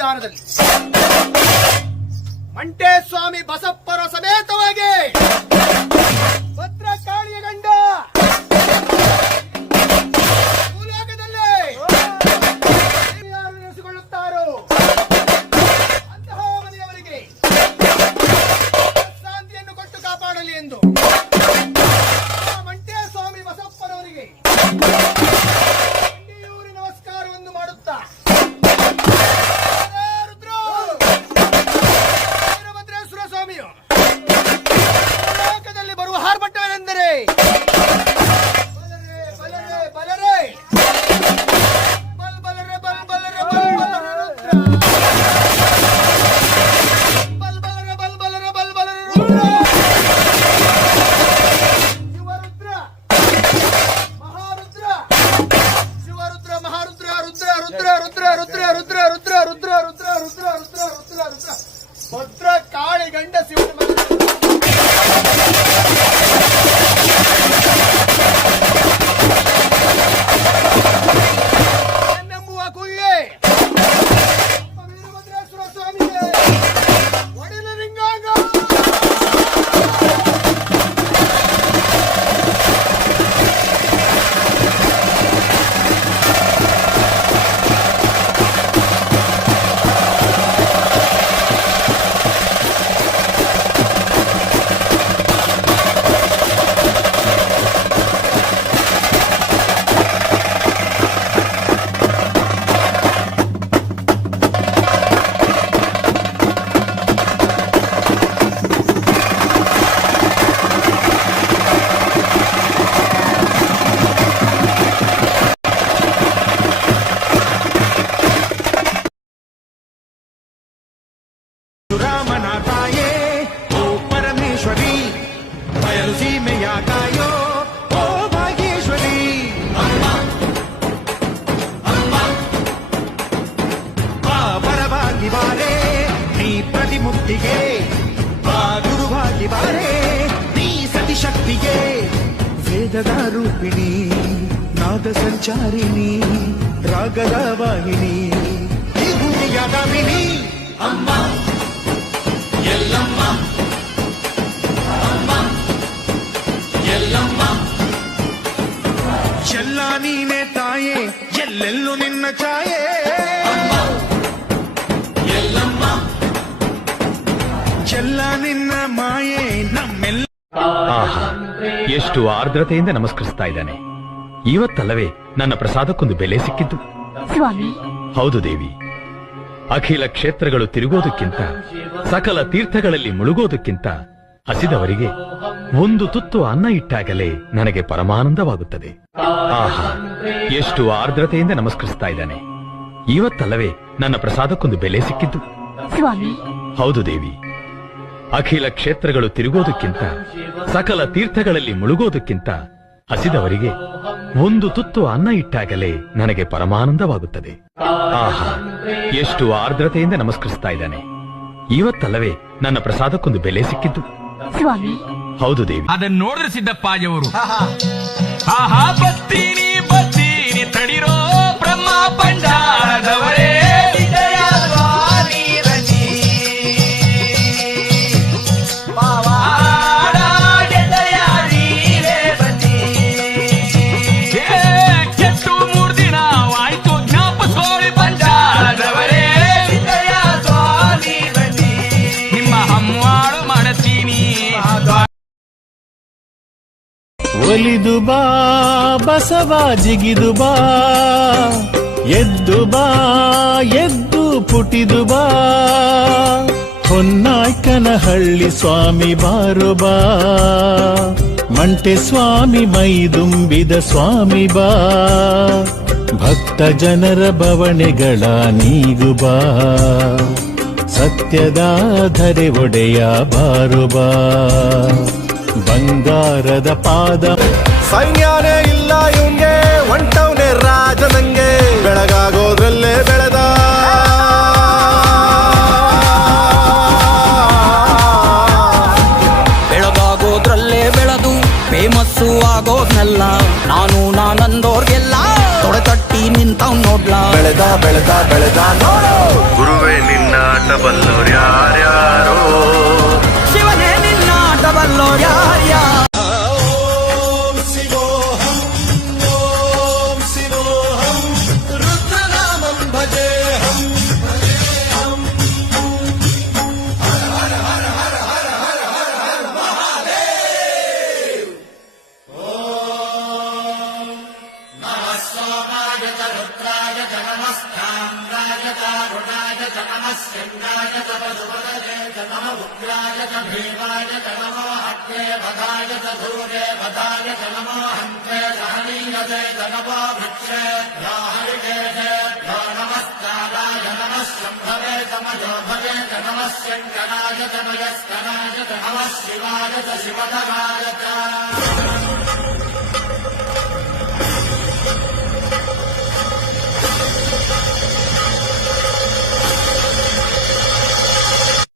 ಸನ್ನಿಧಾನದಲ್ಲಿ ಮಂಟೇಸ್ವಾಮಿ ಬಸಪ್ಪರ ಸಮೇತವಾಗಿ ಭದ್ರಕಾಳಿಯ ಗಂಡ ಭೂಲೋಕದಲ್ಲಿ ಯಾರು ನೆಲೆಸಿಕೊಳ್ಳುತ್ತಾರೋ ಅಂತಹ ಮನೆಯವರಿಗೆ ಶಾಂತಿಯನ್ನು ಕೊಟ್ಟು ಕಾಪಾಡಲಿ ಎಂದು ಮಂಟೇಸ್ವಾಮಿ ಬಸಪ್ಪನವರಿಗೆ ನಮಸ್ಕಾರವನ್ನು ಮಾಡುತ್ತಾ ವೀರಭದ್ರೇಶ್ವರ ಸ್ವಾಮಿಯು ಲೋಕದಲ್ಲಿ ಬರುವ ಹಾರ್ಭಟ್ಟವೆಂದರೆ ಬಲರೆ ಬಲರೆ ಬಲ್ ಬಲರೆ ಬಲ್ ಬಲರೆ ಬಲ್ ಬಲರೆ ರುದ್ರ ಬಲ್ ಬಲರೆ ಬಲ್ ಬಲರೆ ಬಲ್ ಬಲರೆ ರುದ್ರ ಶಿವರುದ್ರ ಮಹಾರುದ್ರ ಶಿವರುದ್ರ ಮಹಾರುದ್ರ ರುದ್ರ ರುದ್ರ ರುದ್ರ ರುದ್ರ ರುದ್ರ ರುದ್ರ ರುದ್ರ ರುದ್ರ ರುದ್ರ ರುದ್ರ ರುದ್ರ ರುದ್ರ ಭದ್ರ ಕಾಳಿ ಗಂಡ ಶಿವನ ಎಂಬುವ ಕುಯ್ಯೆ ವೀರಭದ್ರೇಶ್ವರ ಸ್ವಾಮಿಗೆ ಒಡಿಲ ಲಿಂಗಾಂಗ ಮುಕ್ತಿಗೆ ಗುರುವಾಗಿ ಬಾರೆ ನೀ ಸತಿಶಕ್ತಿಗೆ ವೇದದ ರೂಪಿಣಿ ನಾದ ಸಂಚಾರಿಣಿ ರಾಗದ ವಾಹಿನಿ ಈ ಭೂಮಿಯ ದಾಮಿನಿ ಅಮ್ಮ ಎಲ್ಲಮ್ಮ ಅಮ್ಮ ಎಲ್ಲಮ್ಮ ಎಲ್ಲ ನೀನೆ ತಾಯೇ ಎಲ್ಲೆಲ್ಲೂ ನಿನ್ನ ಛಾಯೆ ಎಲ್ಲಮ್ಮ ಎಲ್ಲ ನಿನ್ನ ಮಾಯೆ ನಮ್ಮೆಲ್ಲ. ಆಹಾ, ಎಷ್ಟು ಆರ್ದ್ರತೆಯಿಂದ ನಮಸ್ಕರಿಸ್ತಾ ಇದ್ದಾನೆ. ಇವತ್ತಲ್ಲವೇ ನನ್ನ ಪ್ರಸಾದಕ್ಕೊಂದು ಬೆಲೆ ಸಿಕ್ಕಿದ್ದು. ಸ್ವಾಮಿ, ಹೌದು ದೇವಿ. ಅಖಿಲ ಕ್ಷೇತ್ರಗಳು ತಿರುಗೋದಕ್ಕಿಂತ, ಸಕಲ ತೀರ್ಥಗಳಲ್ಲಿ ಮುಳುಗೋದಕ್ಕಿಂತ ಹಸಿದವರಿಗೆ ಒಂದು ತುತ್ತು ಅನ್ನ ಇಟ್ಟಾಗಲೇ ನನಗೆ ಪರಮಾನಂದವಾಗುತ್ತದೆ. ಆಹಾ, ಎಷ್ಟು ಆರ್ದ್ರತೆಯಿಂದ ನಮಸ್ಕರಿಸ್ತಾ ಇದ್ದಾನೆ. ಇವತ್ತಲ್ಲವೇ ನನ್ನ ಪ್ರಸಾದಕ್ಕೊಂದು ಬೆಲೆ ಸಿಕ್ಕಿದ್ದು. ಸ್ವಾಮಿ, ಹೌದು ದೇವಿ. ಅಖಿಲ ಕ್ಷೇತ್ರಗಳು ತಿರುಗೋದಕ್ಕಿಂತ, ಸಕಲ ತೀರ್ಥಗಳಲ್ಲಿ ಮುಳುಗೋದಕ್ಕಿಂತ ಹಸಿದವರಿಗೆ ಒಂದು ತುತ್ತು ಅನ್ನ ಇಟ್ಟಾಗಲೇ ನನಗೆ ಪರಮಾನಂದವಾಗುತ್ತದೆ. ಆಹಾ, ಎಷ್ಟು ಆರ್ದ್ರತೆಯಿಂದ ನಮಸ್ಕರಿಸ್ತಾ ಇದ್ದಾನೆ. ಇವತ್ತಲ್ಲವೇ ನನ್ನ ಪ್ರಸಾದಕ್ಕೊಂದು ಬೆಲೆ ಸಿಕ್ಕಿದ್ದು. ಸ್ವಾಮಿ, ಹೌದು ದೇವಿ. ಅದನ್ನ ನೋಡಿದ್ರೆ ಸಿದ್ದಪ್ಪಾಜಿಯವರು ಆಹಾ ಬತ್ತೀನಿ ಬತ್ತೀನಿ ತಡಿರೋ ಬ್ರಹ್ಮ ಪಂಡಾರದವರೇ ಒಲಿದು ಬಾ ಬಸವ ಜಿಗಿದು ಬಾ ಎದ್ದು ಬಾ ಎದ್ದು ಪುಟಿದು ಬಾ ಹೊನ್ನಾಯ್ಕನಹಳ್ಳಿ ಸ್ವಾಮಿ ಬಾರು ಬಾ ಮಂಟೆ ಸ್ವಾಮಿ ಮೈದುಂಬಿದ ಸ್ವಾಮಿ ಬಾ ಭಕ್ತ ಜನರ ಬವಣೆಗಳ ನೀಗು ಬಾ ಸತ್ಯದ ಧರೆ ಒಡೆಯ ಬಾರು ಬಾ ಬಂಗಾರದ ಪಾದ ಸೈನ್ಯಾನೇ ಇಲ್ಲ ಇವಂಗೆ ಒಂಟವನೇ ರಾಜನಂಗೆ ಬೆಳಗಾಗೋದ್ರಲ್ಲೇ ಬೆಳೆದ ಬೆಳಗಾಗೋದ್ರಲ್ಲೇ ಬೆಳೆದು ಫೇಮಸ್ಸು ಆಗೋದ್ನೆಲ್ಲ ನಾನಂದೋರ್ಗೆಲ್ಲ ತೊಡೆ ತಟ್ಟಿ ನಿಂತವ್ ನೋಡ್ಲಾ ಬೆಳೆದ ನೋಡು ಗುರುವೇ ಬಲ್ಲೋರ್ಯಾರ್ಯಾರೋ ಶಿವನೇ ನಿನ್ನಾಟ ಬಲ್ಲೋರ್ಯಾರ್ಯಾರೋ. ಓಂ ಶಿವೋಹಂ ಓಂ ಶಿವೋಹಂ ರುದ್ರನಾಮಂ ಭಜೇಹಂ ಶಿವಾಯ ಶಿವಧರಾಯ